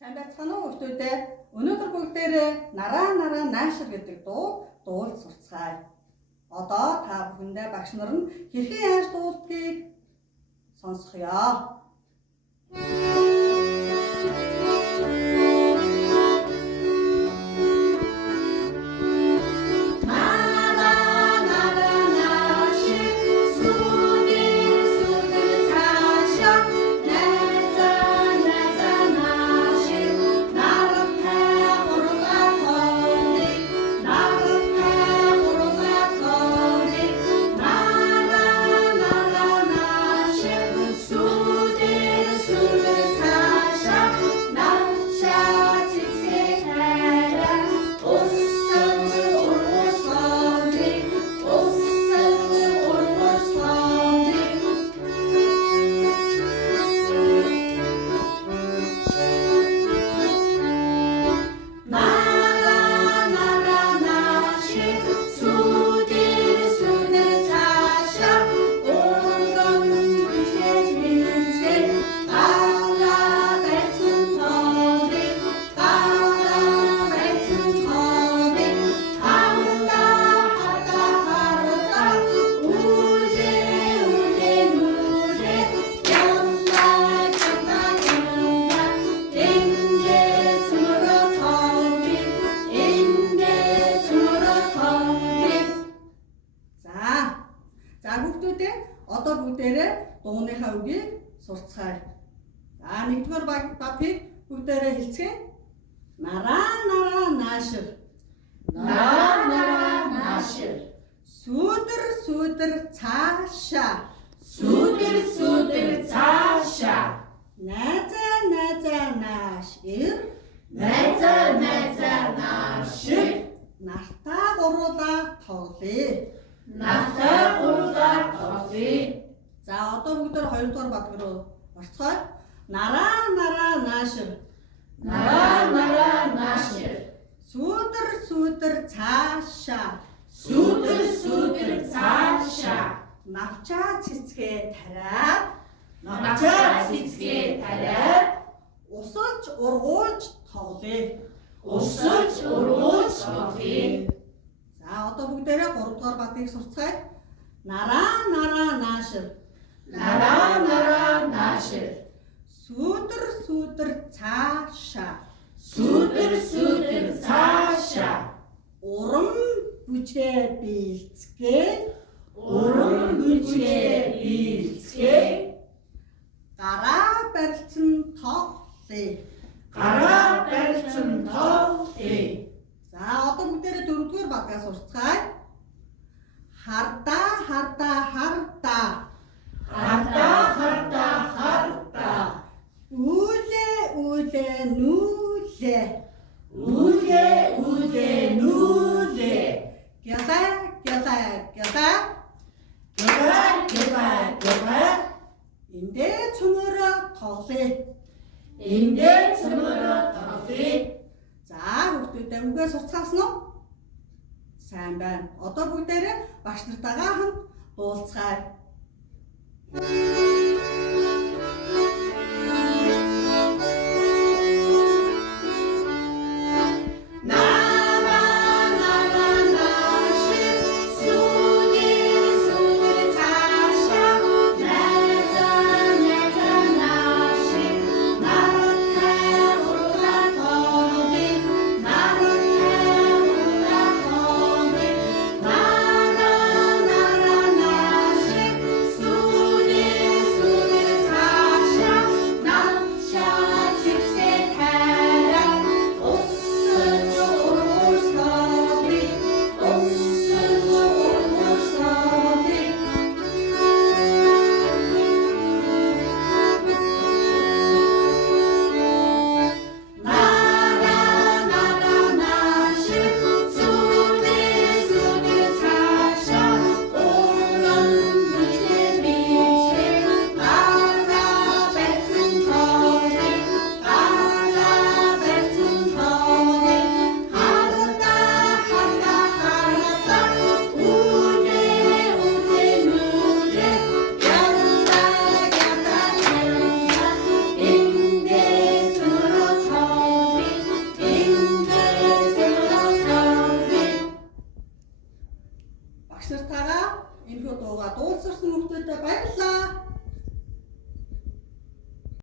Сайн байцгаана уу хүүхдүүдээ. Өнөөдөр бүгдээрээ нараа наашир гэдэг дуулж сурцгаая. Одоо та бүхэндээ багш нар нь хэрхэн яаж дуулдгийг сонсгоё. Хүүхдүүдээ одоо бүгдээрээ дууныхаа үгийг сурцгаая. Нэгдүгээр бапыг бүгдээрээ хэлцгээе. Нараа наашир. Нараа наашир. Сүүдэр цаашаа. Сүүдэр цаашаа. Найзаа наашир. Найзаа наашир. Нартаа гуруулаа тоглоё. Нартаа гуруулаа тоглоё. За одоо бүгдээр 2 дугаар бат руу орцгоё. Нараа наашир. Нараа наашир. Сүүдэр цаашаа. Сүүдэр цаашаа. Навчаа цэцгээ тараад. Навчаа цэцгээ тараад. Усалж ургуулж тоглоё. Усалж ургуулж тоглоё. За одоо бүгдээрээ 3 дугаар батыг сурцгаая. Нараа наашир. Нараа наашир. Сүүдэр цаашаа. Сүүдэр цаашаа. Урам бүжгээ бэлцгээ. Урам бүжгээ бэлцгээ. Гараа барилцсан тоглоё. Гараа барилцсан тоглоё. За одоо бүгдээрээ 4 дугаар батгаас сурцгаая. Хардаа. Үүлээ нүүлээ. Гялаа. Эндээ цөмөрөө тоглоё. За хүүхдүүдээ үгээ сурцгаасан уу? Сайн байна. Одоо бүгдээрээ багш нартайгаа хамт дуулцгаая. Sүүдэр Багш нартайгаа энэхүү дуугаа дуулсарсан хүмүүстээ баярлалаа.